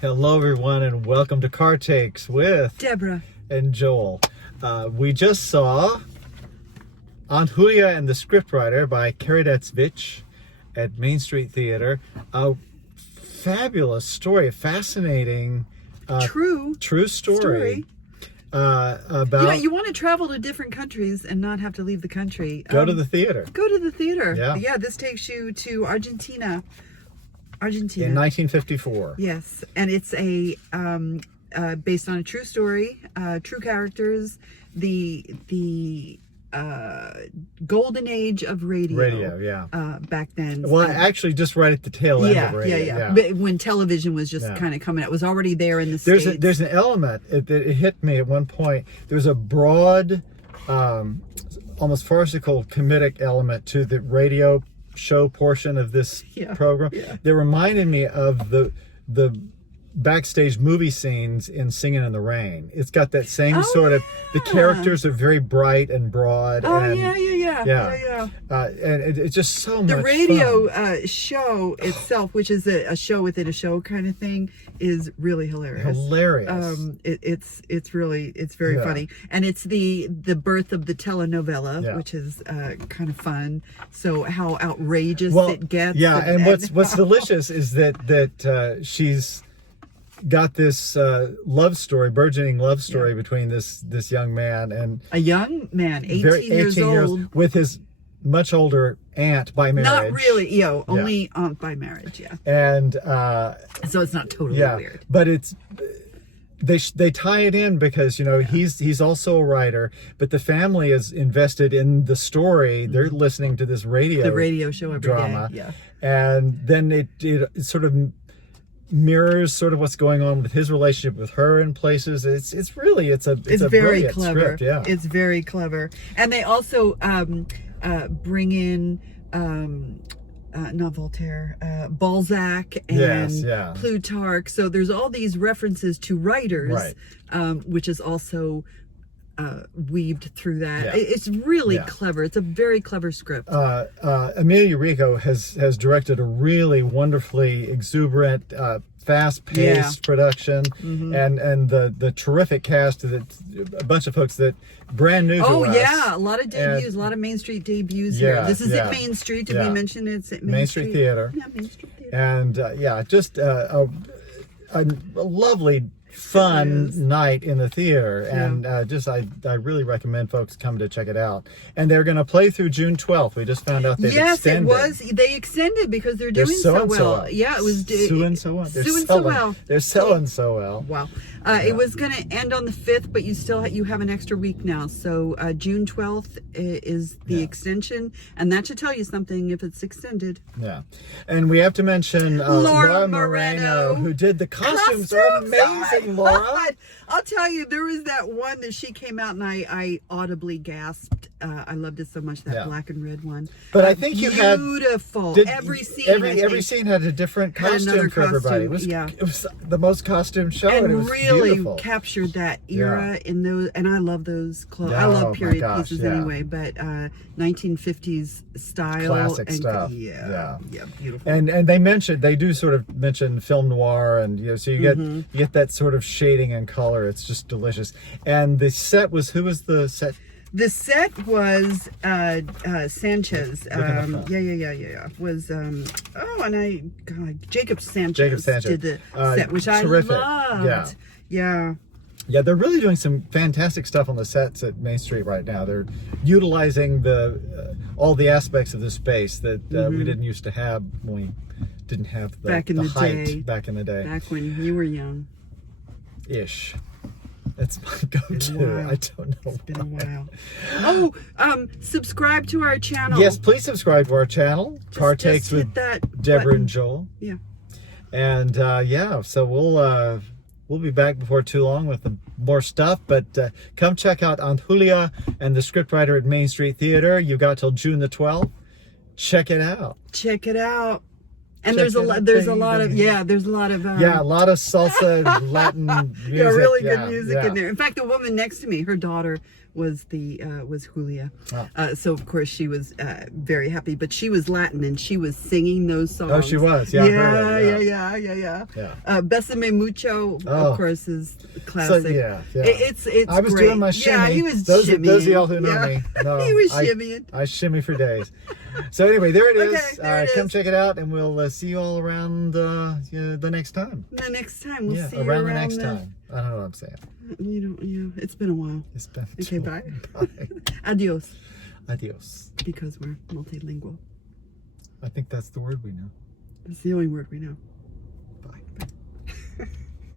Hello, everyone, and welcome to Car Takes with Deborah and Joel. We just saw Aunt Julia and the Scriptwriter by Cardad Svich at Main Street Theater. A fabulous story, a fascinating, true story. About you want to travel to different countries and not have to leave the country. Go to the theater. Go to the theater. Yeah. This takes you to Argentina. In 1954. Yes, and it's a based on a true story, true characters. The golden age of radio. Back then. Well, actually, just right at the tail end of radio. Yeah. But when television was just kind of coming, it was already there in the States. There's an element it hit me at one point. There's a broad, almost farcical comedic element to the radio show portion of this program that reminded me of the backstage movie scenes in Singing in the Rain. It's got that same sort of, the characters are very bright and broad. And it's just so much fun. The radio fun. Show itself, which is a show within a show kind of thing, is really hilarious. It's very funny, and it's the birth of the telenovela, which is kind of fun. So how outrageous it gets. And what's delicious is that she's got this burgeoning love story between this young man and a young man, 18 years old, with his much older aunt by marriage. Not really, only aunt by marriage, And so it's not totally weird. But it's they tie it in because he's also a writer, but the family is invested in the story. Mm-hmm. They're listening to this radio show every drama. day. And then it sort of mirrors sort of what's going on with his relationship with her in places. It's a very clever script, It's very clever. And they also bring in not Voltaire, Balzac and Plutarch. So there's all these references to writers, which is also weaved through that. It's really clever. It's a very clever script. Emilia Rico has directed a really wonderfully exuberant, fast-paced production, and the terrific cast of a bunch of folks that brand new to us. A lot of debuts, a lot of Main Street debuts here. This is at Main Street. Did we mention it's at Main Street Theater? Yeah, Main Street Theater. And just a lovely, fun night in the theater, and I really recommend folks come to check it out. And they're going to play through June 12th. We just found out they extended. They extended because they're doing so well. Yeah, it was doing so well. They're selling so well. Wow. It was going to end on the 5th, but you have an extra week now. So June 12th is the extension, and that should tell you something if it's extended. Yeah. And we have to mention Laura Moreno, who did the costumes. Are amazing. Laura, I'll tell you, there was that one that she came out and I audibly gasped. I loved it so much, that black and red one. But I think you had beautiful. Every scene. Every scene had a different costume for everybody. It was the most costume show, and it was really beautiful. Captured that era in those, and I love those clothes. I love period pieces anyway, but 1950s style, classic and stuff. Beautiful. And they do sort of mention film noir, and so you get that sort of shading and color. It's just delicious. And the set was, who was the set? The set was Sanchez. Was Jacob Sanchez did the set, which terrific. I loved. Yeah, they're really doing some fantastic stuff on the sets at Main Street right now. They're utilizing all the aspects of the space that we didn't used to have when we didn't have the height back in the day. Back when you were young. Ish. That's my go-to. I don't know. It's been a while. Subscribe to our channel. Yes, please subscribe to our channel. Car Takes with Deborah button. and Joel. Yeah. And so we'll be back before too long with more stuff. But come check out Aunt Julia and the Scriptwriter at Main Street Theater. You got till June the 12th. Check it out. And there's a lot of salsa and Latin music. Really good music in there. In fact, the woman next to me, her daughter was Julia. Oh. So of course she was very happy, but she was Latin and she was singing those songs. Oh, she was. Yeah, yeah. Besame Mucho, of course, is classic. So, yeah. It's I was great. doing my shimmy. Yeah, he was those shimmying. Those of y'all who know me know he was shimmying. I shimmy for days. So anyway, there it is. Okay, there it Come is. check it out, and we'll see you all around the next time. The next time we'll see you around the next time. I don't know what I'm saying. It's been a while. It's been Okay, bye. Bye. Adios. Adios. Because we're multilingual. I think that's the word we know. It's the only word we know.